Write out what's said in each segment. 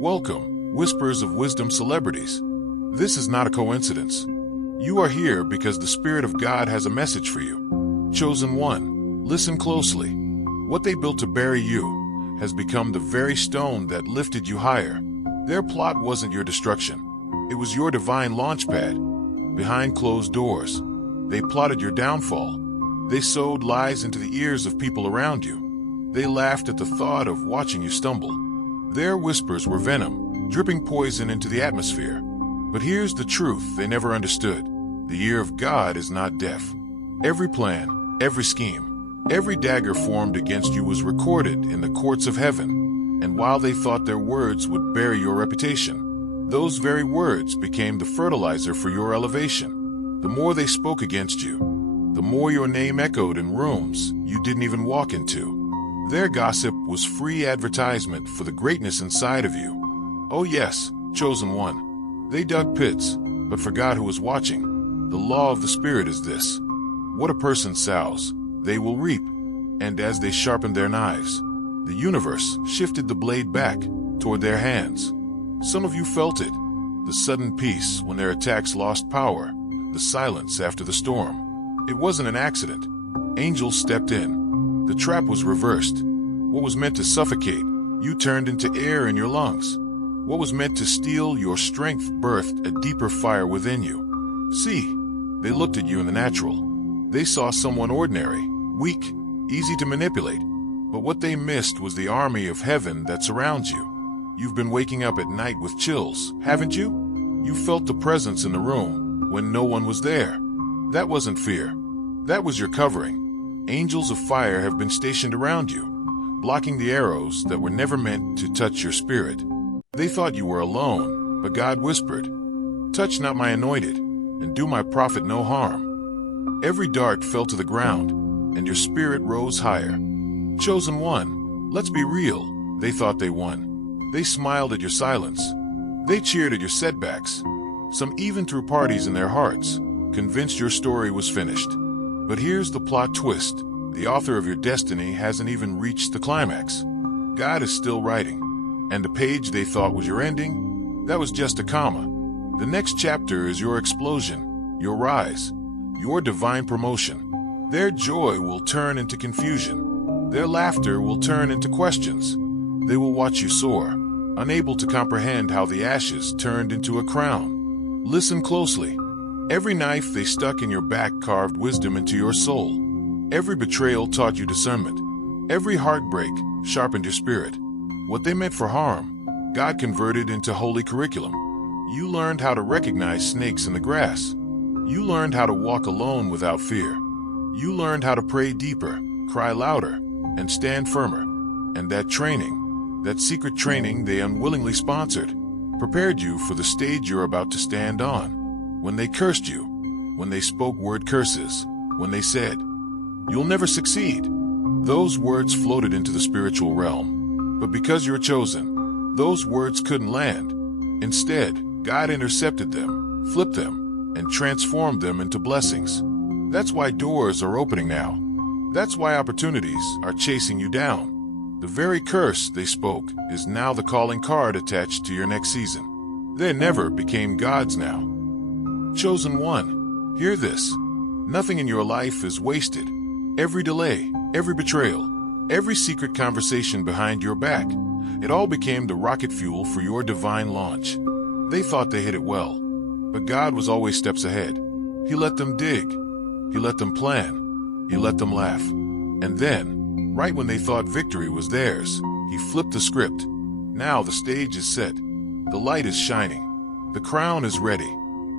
Welcome, Whispers of Wisdom celebrities. This is not a coincidence. You are here because the Spirit of God has a message for you. Chosen one, listen closely. What they built to bury you has become the very stone that lifted you higher. Their plot wasn't your destruction. It was your divine launchpad. Behind closed doors, they plotted your downfall. They sowed lies into the ears of people around you. They laughed at the thought of watching you stumble. Their whispers were venom, dripping poison into the atmosphere. But here's the truth they never understood. The ear of God is not deaf. Every plan, every scheme, every dagger formed against you was recorded in the courts of heaven. And while they thought their words would bury your reputation, those very words became the fertilizer for your elevation. The more they spoke against you, the more your name echoed in rooms you didn't even walk into. Their gossip was free advertisement for the greatness inside of you. Oh yes, chosen one. They dug pits, but forgot who was watching. The law of the Spirit is this: what a person sows, they will reap. And as they sharpened their knives, the universe shifted the blade back toward their hands. Some of you felt it, the sudden peace when their attacks lost power, the silence after the storm. It wasn't an accident. Angels stepped in. The trap was reversed. What was meant to suffocate, you turned into air in your lungs. What was meant to steal your strength birthed a deeper fire within you. See, they looked at you in the natural. They saw someone ordinary, weak, easy to manipulate. But what they missed was the army of heaven that surrounds you. You've been waking up at night with chills, haven't you? You felt the presence in the room when no one was there. That wasn't fear. That was your covering. Angels of fire have been stationed around you, blocking the arrows that were never meant to touch your spirit. They thought you were alone, but God whispered, "Touch not my anointed, and do my prophet no harm." Every dart fell to the ground, and your spirit rose higher. Chosen one, let's be real, they thought they won. They smiled at your silence. They cheered at your setbacks. Some even threw parties in their hearts, convinced your story was finished. But here's the plot twist. The author of your destiny hasn't even reached the climax. God is still writing. And the page they thought was your ending, that was just a comma. The next chapter is your explosion, your rise, your divine promotion. Their joy will turn into confusion. Their laughter will turn into questions. They will watch you soar, unable to comprehend how the ashes turned into a crown. Listen closely. Every knife they stuck in your back carved wisdom into your soul. Every betrayal taught you discernment. Every heartbreak sharpened your spirit. What they meant for harm, God converted into holy curriculum. You learned how to recognize snakes in the grass. You learned how to walk alone without fear. You learned how to pray deeper, cry louder, and stand firmer. And that training, that secret training they unwillingly sponsored, prepared you for the stage you're about to stand on. When they cursed you, when they spoke word curses, when they said, "You'll never succeed," those words floated into the spiritual realm. But because you're chosen, those words couldn't land. Instead, God intercepted them, flipped them, and transformed them into blessings. That's why doors are opening now. That's why opportunities are chasing you down. The very curse they spoke is now the calling card attached to your next season. They never became gods now. Chosen one, hear this. Nothing in your life is wasted. Every delay, every betrayal, every secret conversation behind your back, it all became the rocket fuel for your divine launch. They thought they hit it well, but God was always steps ahead. He let them dig. He let them plan. He let them laugh. And then, right when they thought victory was theirs, He flipped the script. Now the stage is set. The light is shining. The crown is ready.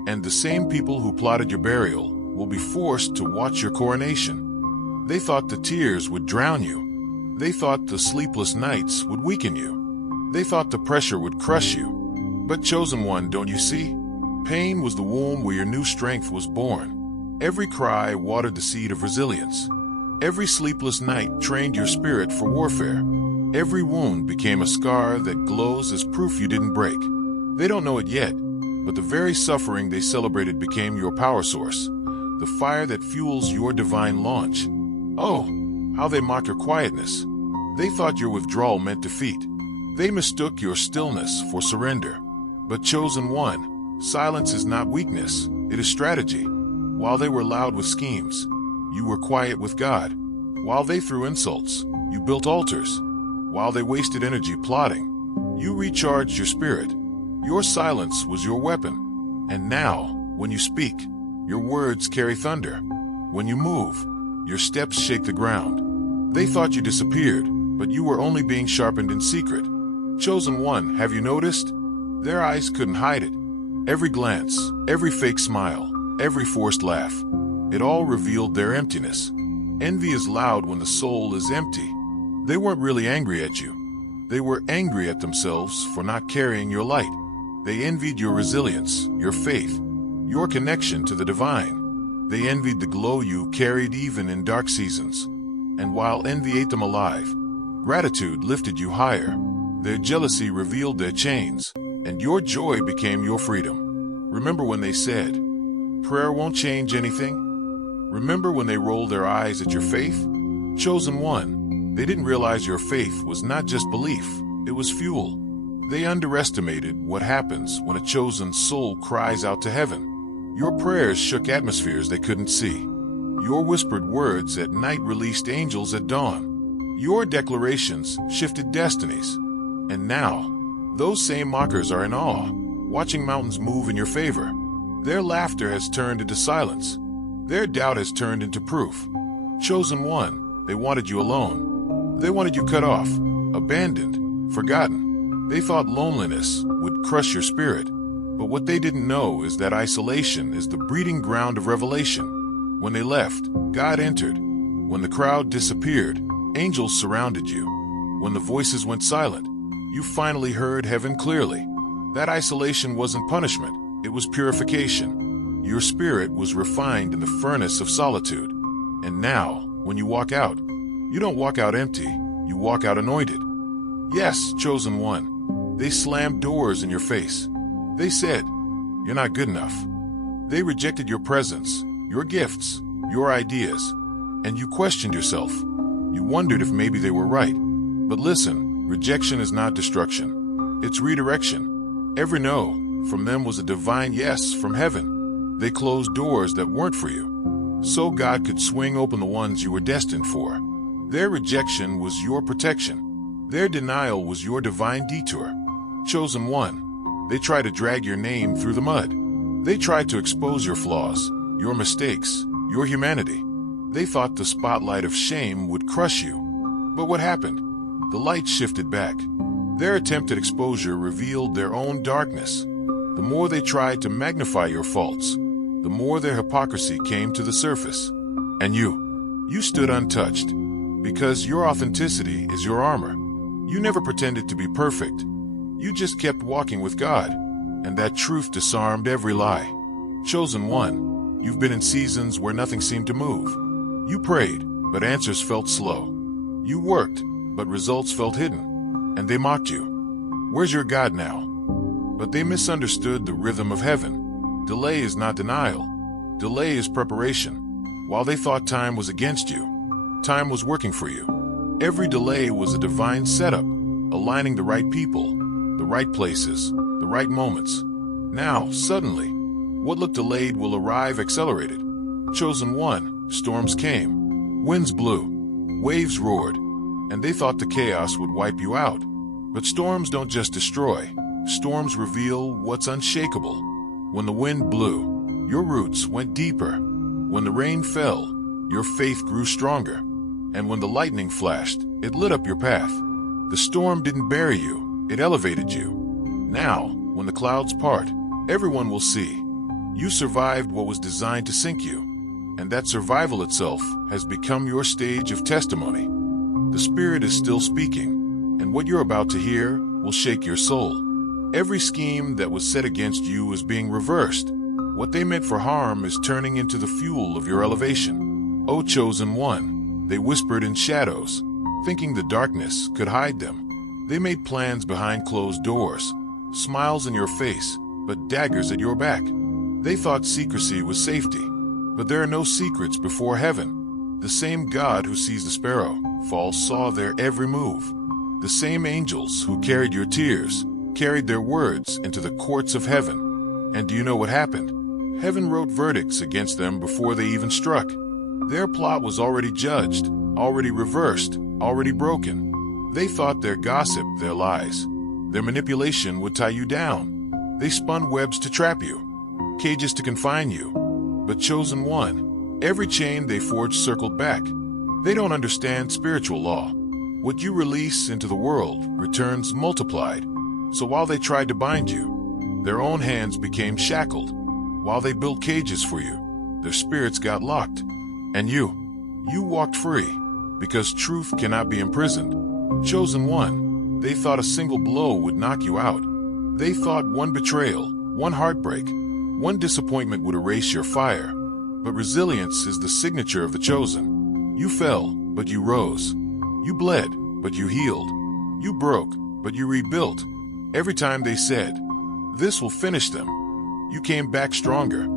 And the same people who plotted your burial will be forced to watch your coronation. They thought the tears would drown you. They thought the sleepless nights would weaken you. They thought the pressure would crush you. But chosen one, don't you see? Pain was the womb where your new strength was born. Every cry watered the seed of resilience. Every sleepless night trained your spirit for warfare. Every wound became a scar that glows as proof you didn't break. They don't know it yet, but the very suffering they celebrated became your power source, the fire that fuels your divine launch. Oh, how they mock your quietness. They thought your withdrawal meant defeat. They mistook your stillness for surrender. But chosen one, silence is not weakness, it is strategy. While they were loud with schemes, you were quiet with God. While they threw insults, you built altars. While they wasted energy plotting, you recharged your spirit. Your silence was your weapon. And now, when you speak, your words carry thunder. When you move, your steps shake the ground. They thought you disappeared, but you were only being sharpened in secret. Chosen one, have you noticed? Their eyes couldn't hide it. Every glance, every fake smile, every forced laugh, it all revealed their emptiness. Envy is loud when the soul is empty. They weren't really angry at you. They were angry at themselves for not carrying your light. They envied your resilience, your faith, your connection to the divine. They envied the glow you carried even in dark seasons. And while envy ate them alive, gratitude lifted you higher. Their jealousy revealed their chains, and your joy became your freedom. Remember when they said, prayer won't change anything? Remember when they rolled their eyes at your faith? Chosen one, they didn't realize your faith was not just belief, it was fuel. They underestimated what happens when a chosen soul cries out to heaven. Your prayers shook atmospheres they couldn't see. Your whispered words at night released angels at dawn. Your declarations shifted destinies. And now, those same mockers are in awe, watching mountains move in your favor. Their laughter has turned into silence. Their doubt has turned into proof. Chosen one, they wanted you alone. They wanted you cut off, abandoned, forgotten. They thought loneliness would crush your spirit. But what they didn't know is that isolation is the breeding ground of revelation. When they left, God entered. When the crowd disappeared, angels surrounded you. When the voices went silent, you finally heard heaven clearly. That isolation wasn't punishment, it was purification. Your spirit was refined in the furnace of solitude. And now, when you walk out, you don't walk out empty, you walk out anointed. Yes, chosen one. They slammed doors in your face. They said, you're not good enough. They rejected your presence, your gifts, your ideas, and you questioned yourself. You wondered if maybe they were right. But listen, rejection is not destruction. It's redirection. Every no from them was a divine yes from heaven. They closed doors that weren't for you, so God could swing open the ones you were destined for. Their rejection was your protection. Their denial was your divine detour. Chosen one, they tried to drag your name through the mud. They tried to expose your flaws, your mistakes, your humanity. They thought the spotlight of shame would crush you. But what happened? The light shifted back. Their attempt at exposure revealed their own darkness. The more they tried to magnify your faults, the more their hypocrisy came to the surface. And you stood untouched, because your authenticity is your armor. You never pretended to be perfect. You just kept walking with God, and that truth disarmed every lie. Chosen one, you've been in seasons where nothing seemed to move. You prayed, but answers felt slow. You worked, but results felt hidden, and they mocked you. Where's your God now? But they misunderstood the rhythm of heaven. Delay is not denial. Delay is preparation. While they thought time was against you, time was working for you. Every delay was a divine setup, aligning the right people, the right places, the right moments. Now, suddenly, what looked delayed will arrive accelerated. Chosen one, storms came, winds blew, waves roared, and they thought the chaos would wipe you out. But storms don't just destroy. Storms reveal what's unshakable. When the wind blew, your roots went deeper. When the rain fell, your faith grew stronger. And when the lightning flashed, it lit up your path. The storm didn't bury you, it elevated you. Now, when the clouds part, everyone will see. You survived what was designed to sink you. And that survival itself has become your stage of testimony. The Spirit is still speaking, and what you're about to hear will shake your soul. Every scheme that was set against you is being reversed. What they meant for harm is turning into the fuel of your elevation. O chosen one, they whispered in shadows, thinking the darkness could hide them. They made plans behind closed doors, smiles in your face, but daggers at your back. They thought secrecy was safety, but there are no secrets before heaven. The same God who sees the sparrow fall saw their every move. The same angels who carried your tears carried their words into the courts of heaven. And do you know what happened? Heaven wrote verdicts against them before they even struck. Their plot was already judged, already reversed, already broken. They thought their gossip, their lies, their manipulation would tie you down. They spun webs to trap you, cages to confine you. But chosen one, every chain they forged circled back. They don't understand spiritual law. What you release into the world returns multiplied. So while they tried to bind you, their own hands became shackled. While they built cages for you, their spirits got locked. And you walked free, because truth cannot be imprisoned. Chosen one, they thought a single blow would knock you out. They thought one betrayal, one heartbreak, one disappointment would erase your fire. But resilience is the signature of the chosen. You fell, but you rose. You bled, but you healed. You broke, but you rebuilt. Every time they said, "This will finish them," you came back stronger.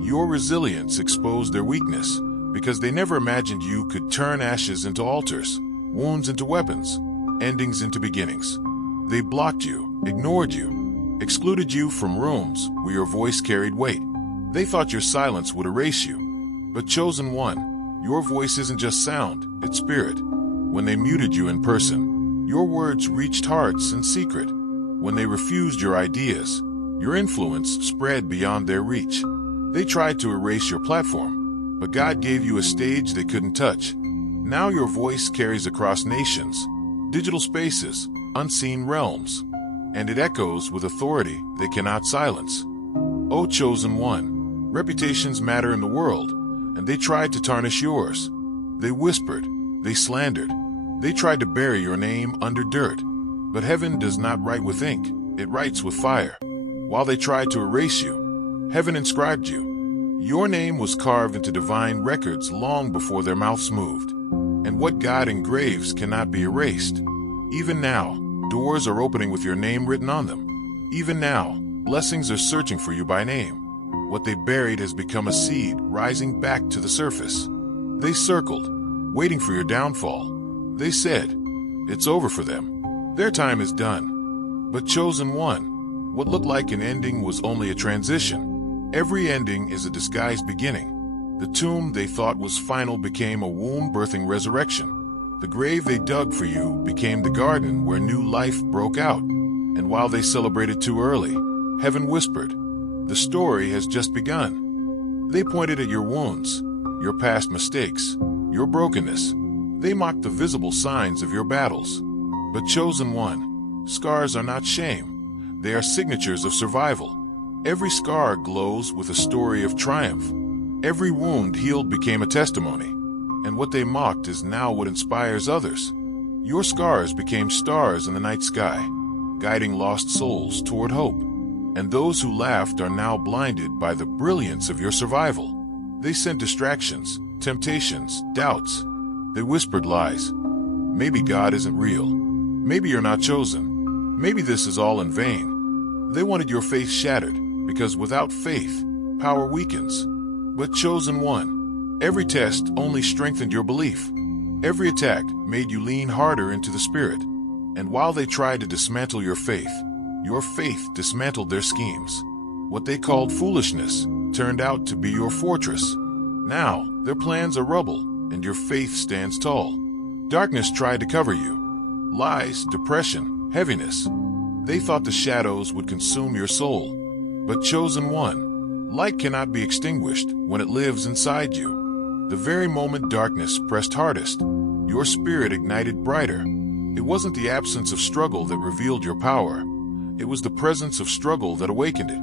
Your resilience exposed their weakness, because they never imagined you could turn ashes into altars, wounds into weapons, endings into beginnings. They blocked you, ignored you, excluded you from rooms where your voice carried weight. They thought your silence would erase you. But chosen one, your voice isn't just sound, it's spirit. When they muted you in person, your words reached hearts in secret. When they refused your ideas, your influence spread beyond their reach. They tried to erase your platform, but God gave you a stage they couldn't touch. Now your voice carries across nations, digital spaces, unseen realms, and it echoes with authority they cannot silence. O chosen one, reputations matter in the world, and they tried to tarnish yours. They whispered, they slandered, they tried to bury your name under dirt. But heaven does not write with ink, it writes with fire. While they tried to erase you, heaven inscribed you. Your name was carved into divine records long before their mouths moved. And what God engraves cannot be erased. Even now, doors are opening with your name written on them. Even now, blessings are searching for you by name. What they buried has become a seed rising back to the surface. They circled, waiting for your downfall. They said, it's over for them. Their time is done. But chosen one, what looked like an ending was only a transition. Every ending is a disguised beginning. The tomb they thought was final became a womb birthing resurrection. The grave they dug for you became the garden where new life broke out. And while they celebrated too early, heaven whispered, the story has just begun. They pointed at your wounds, your past mistakes, your brokenness. They mocked the visible signs of your battles. But chosen one, scars are not shame. They are signatures of survival. Every scar glows with a story of triumph. Every wound healed became a testimony. And what they mocked is now what inspires others. Your scars became stars in the night sky, guiding lost souls toward hope. And those who laughed are now blinded by the brilliance of your survival. They sent distractions, temptations, doubts. They whispered lies. Maybe God isn't real. Maybe you're not chosen. Maybe this is all in vain. They wanted your faith shattered, because without faith, power weakens. But chosen one, every test only strengthened your belief. Every attack made you lean harder into the spirit. And while they tried to dismantle your faith dismantled their schemes. What they called foolishness turned out to be your fortress. Now, their plans are rubble, and your faith stands tall. Darkness tried to cover you. Lies, depression, heaviness. They thought the shadows would consume your soul. But chosen one, light cannot be extinguished when it lives inside you. The very moment darkness pressed hardest, your spirit ignited brighter. It wasn't the absence of struggle that revealed your power. It was the presence of struggle that awakened it.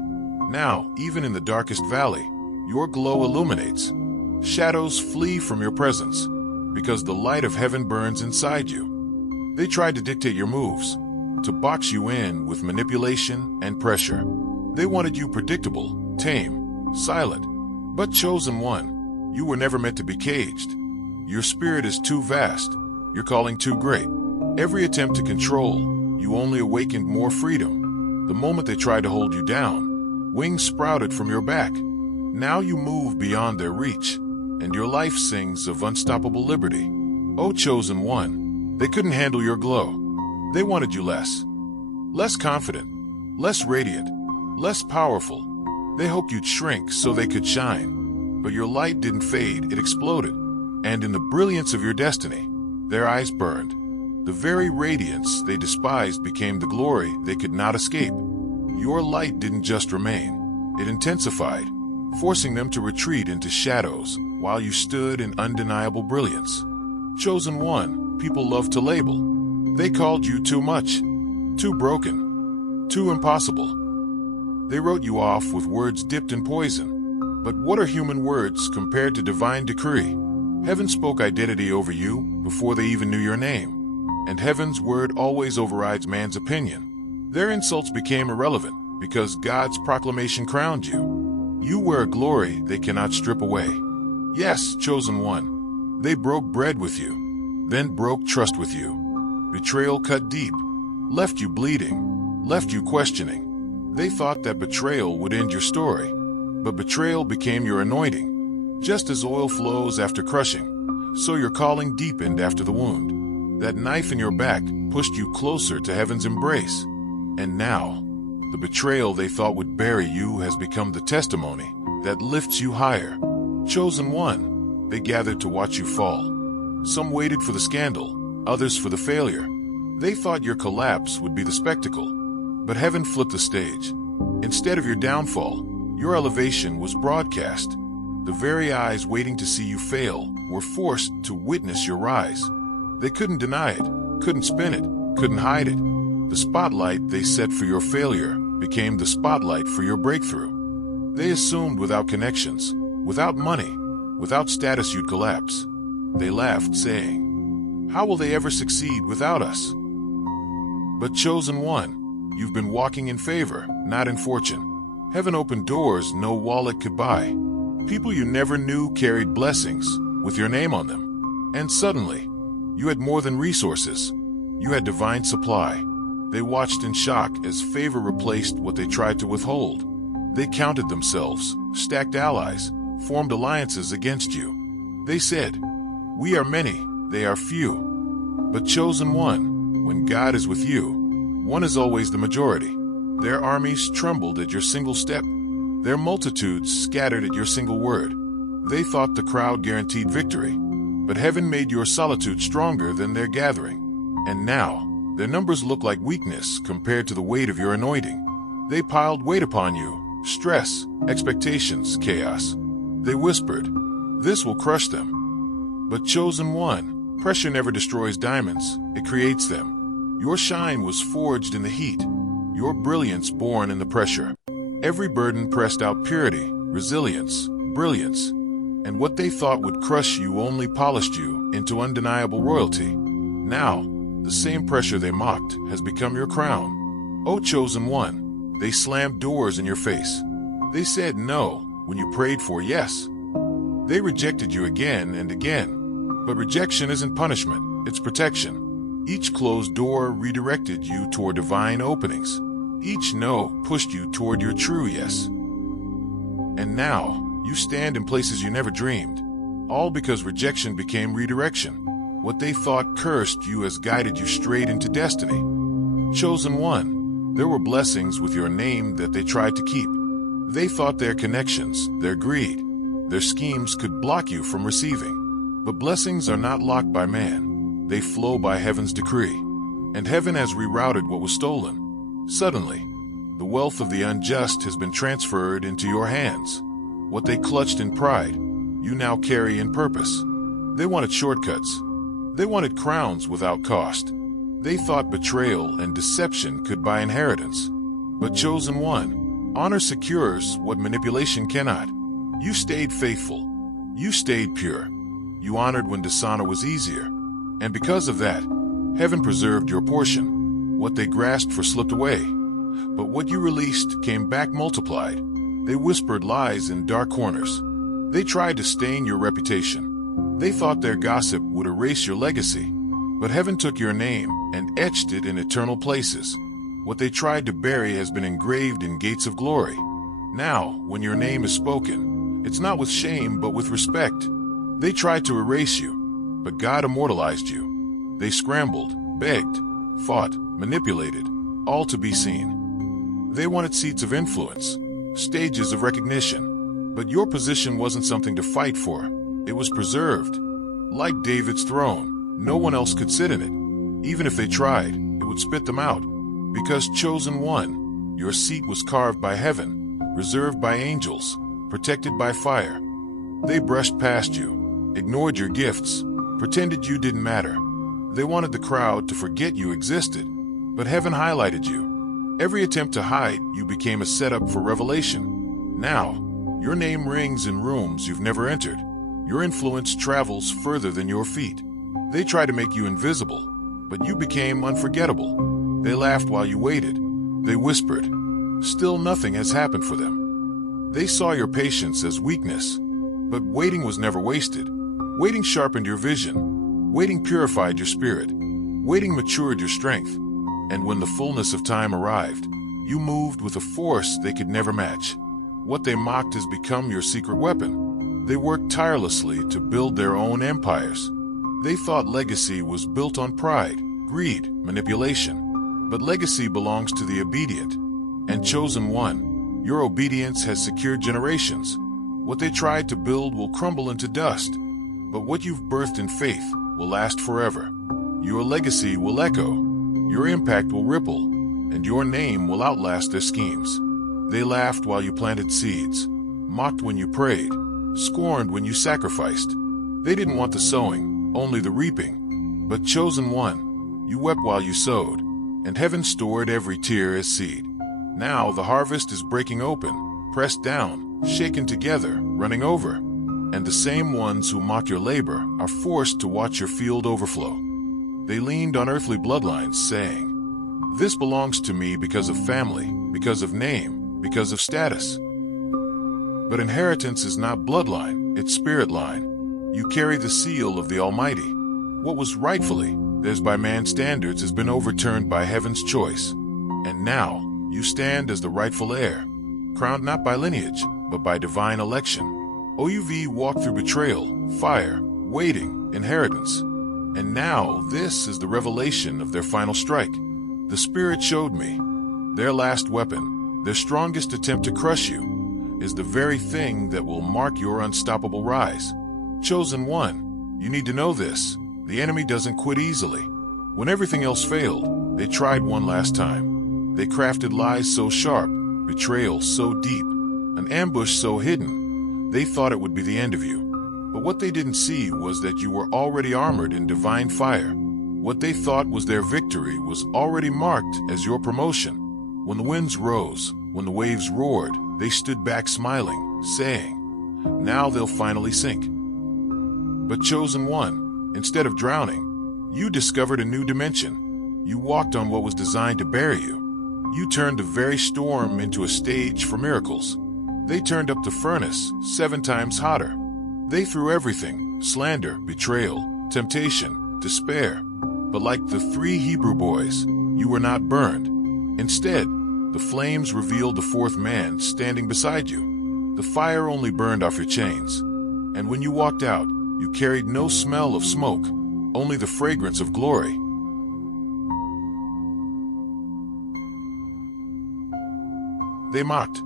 Now, even in the darkest valley, your glow illuminates. Shadows flee from your presence, because the light of heaven burns inside you. They tried to dictate your moves, to box you in with manipulation and pressure. They wanted you predictable, tame, silent. But chosen one, you were never meant to be caged. Your spirit is too vast, your calling too great. Every attempt to control, you only awakened more freedom. The moment they tried to hold you down, wings sprouted from your back. Now you move beyond their reach, and your life sings of unstoppable liberty. O chosen one, they couldn't handle your glow. They wanted you less. Less confident, less radiant, less powerful. They hoped you'd shrink so they could shine. But your light didn't fade, it exploded. And in the brilliance of your destiny, their eyes burned. The very radiance they despised became the glory they could not escape. Your light didn't just remain, it intensified, forcing them to retreat into shadows while you stood in undeniable brilliance. Chosen one, people love to label. They called you too much, too broken, too impossible. They wrote you off with words dipped in poison. But what are human words compared to divine decree? Heaven spoke identity over you before they even knew your name. And heaven's word always overrides man's opinion. Their insults became irrelevant because God's proclamation crowned you. You wear a glory they cannot strip away. Yes, chosen one. They broke bread with you, then broke trust with you. Betrayal cut deep, left you bleeding, left you questioning. They thought that betrayal would end your story, but betrayal became your anointing. Just as oil flows after crushing, so your calling deepened after the wound. That knife in your back pushed you closer to heaven's embrace. And now, the betrayal they thought would bury you has become the testimony that lifts you higher. Chosen one, they gathered to watch you fall. Some waited for the scandal, others for the failure. They thought your collapse would be the spectacle. But heaven flipped the stage. Instead of your downfall, your elevation was broadcast. The very eyes waiting to see you fail were forced to witness your rise. They couldn't deny it, couldn't spin it, couldn't hide it. The spotlight they set for your failure became the spotlight for your breakthrough. They assumed without connections, without money, without status you'd collapse. They laughed, saying, "How will they ever succeed without us?" But chosen one, you've been walking in favor, not in fortune. Heaven opened doors no wallet could buy. People you never knew carried blessings with your name on them. And suddenly, you had more than resources. You had divine supply. They watched in shock as favor replaced what they tried to withhold. They counted themselves, stacked allies, formed alliances against you. They said, "We are many, they are few." But chosen one, when God is with you, one is always the majority. Their armies trembled at your single step. Their multitudes scattered at your single word. They thought the crowd guaranteed victory. But heaven made your solitude stronger than their gathering. And now, their numbers look like weakness compared to the weight of your anointing. They piled weight upon you, stress, expectations, chaos. They whispered, "This will crush them." But chosen one, pressure never destroys diamonds, it creates them. Your shine was forged in the heat, your brilliance born in the pressure. Every burden pressed out purity, resilience, brilliance. And what they thought would crush you only polished you into undeniable royalty. Now, the same pressure they mocked has become your crown. O chosen one, they slammed doors in your face. They said no when you prayed for yes. They rejected you again and again. But rejection isn't punishment, it's protection. Each closed door redirected you toward divine openings. Each no pushed you toward your true yes. And now, you stand in places you never dreamed. All because rejection became redirection. What they thought cursed you has guided you straight into destiny. Chosen one, there were blessings with your name that they tried to keep. They thought their connections, their greed, their schemes could block you from receiving. But blessings are not locked by man. They flow by heaven's decree. And heaven has rerouted what was stolen. Suddenly, the wealth of the unjust has been transferred into your hands. What they clutched in pride, you now carry in purpose. They wanted shortcuts. They wanted crowns without cost. They thought betrayal and deception could buy inheritance. But chosen one, honor secures what manipulation cannot. You stayed faithful. You stayed pure. You honored when dishonor was easier. And because of that, heaven preserved your portion. What they grasped for slipped away. But what you released came back multiplied. They whispered lies in dark corners. They tried to stain your reputation. They thought their gossip would erase your legacy. But heaven took your name and etched it in eternal places. What they tried to bury has been engraved in gates of glory. Now, when your name is spoken, it's not with shame but with respect. They tried to erase you, but God immortalized you. They scrambled, begged, fought, manipulated, all to be seen. They wanted seats of influence, stages of recognition, but your position wasn't something to fight for. It was preserved. Like David's throne, no one else could sit in it. Even if they tried, it would spit them out. Because chosen one, your seat was carved by heaven, reserved by angels, protected by fire. They brushed past you, ignored your gifts, pretended you didn't matter. They wanted the crowd to forget you existed, but heaven highlighted you. Every attempt to hide you became a setup for revelation. Now, your name rings in rooms you've never entered. Your influence travels further than your feet. They tried to make you invisible, but you became unforgettable. They laughed while you waited. They whispered. Still nothing has happened for them. They saw your patience as weakness, but waiting was never wasted. Waiting sharpened your vision. Waiting purified your spirit. Waiting matured your strength. And when the fullness of time arrived, you moved with a force they could never match. What they mocked has become your secret weapon. They worked tirelessly to build their own empires. They thought legacy was built on pride, greed, manipulation. But legacy belongs to the obedient. And chosen one, your obedience has secured generations. What they tried to build will crumble into dust. But what you've birthed in faith will last forever. Your legacy will echo. Your impact will ripple, and your name will outlast their schemes. They laughed while you planted seeds, mocked when you prayed, scorned when you sacrificed. They didn't want the sowing, only the reaping. But chosen one, you wept while you sowed, and heaven stored every tear as seed. Now the harvest is breaking open, pressed down, shaken together, running over. And the same ones who mock your labor are forced to watch your field overflow. They leaned on earthly bloodlines, saying, "This belongs to me because of family, because of name, because of status." But inheritance is not bloodline, it's spirit line. You carry the seal of the Almighty. What was rightfully theirs by man's standards has been overturned by heaven's choice. And now you stand as the rightful heir, crowned not by lineage, but by divine election. OUV walked through betrayal, fire, waiting, inheritance. And now this is the revelation of their final strike. The Spirit showed me. Their last weapon, their strongest attempt to crush you, is the very thing that will mark your unstoppable rise. Chosen one, you need to know this. The enemy doesn't quit easily. When everything else failed, they tried one last time. They crafted lies so sharp, betrayal so deep, an ambush so hidden, they thought it would be the end of you. But what they didn't see was that you were already armored in divine fire. What they thought was their victory was already marked as your promotion. When the winds rose, when the waves roared, they stood back smiling, saying, "Now they'll finally sink." But chosen one, instead of drowning, you discovered a new dimension. You walked on what was designed to bury you. You turned the very storm into a stage for miracles. They turned up the furnace 7 times hotter. They threw everything, slander, betrayal, temptation, despair. But like the 3 Hebrew boys, you were not burned. Instead, the flames revealed the 4th man standing beside you. The fire only burned off your chains. And when you walked out, you carried no smell of smoke, only the fragrance of glory. They mocked.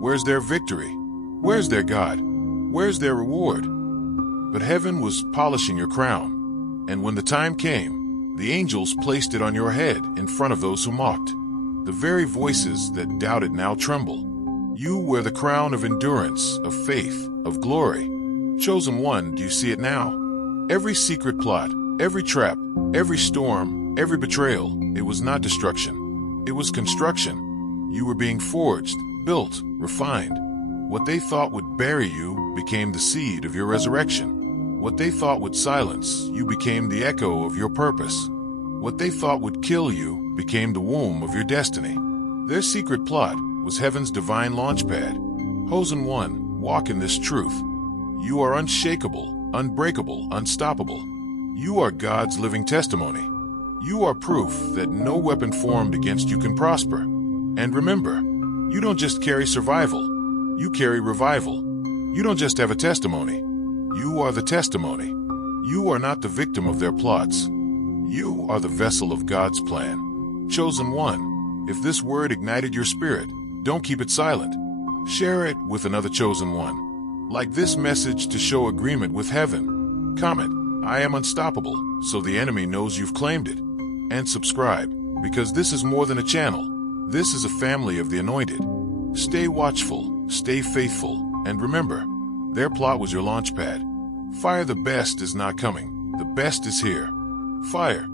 Where's their victory? Where's their God? Where's their reward? But heaven was polishing your crown. And when the time came, the angels placed it on your head in front of those who mocked. The very voices that doubted now tremble. You wear the crown of endurance, of faith, of glory. Chosen one, do you see it now? Every secret plot, every trap, every storm, every betrayal, it was not destruction. It was construction. You were being forged, built, refined. What they thought would bury you became the seed of your resurrection. What they thought would silence you became the echo of your purpose. What they thought would kill you became the womb of your destiny. Their secret plot was heaven's divine launchpad. Chosen one, walk in this truth. You are unshakable, unbreakable, unstoppable. You are God's living testimony. You are proof that no weapon formed against you can prosper. And remember, you don't just carry survival. You carry revival. You don't just have a testimony. You are the testimony. You are not the victim of their plots. You are the vessel of God's plan. Chosen one, if this word ignited your spirit, don't keep it silent. Share it with another chosen one. Like this message to show agreement with heaven. Comment, I am unstoppable, so the enemy knows you've claimed it. And subscribe, because this is more than a channel. This is a family of the anointed. Stay watchful, stay faithful, and remember, their plot was your launch pad. Fire, the best is not coming. The best is here. Fire.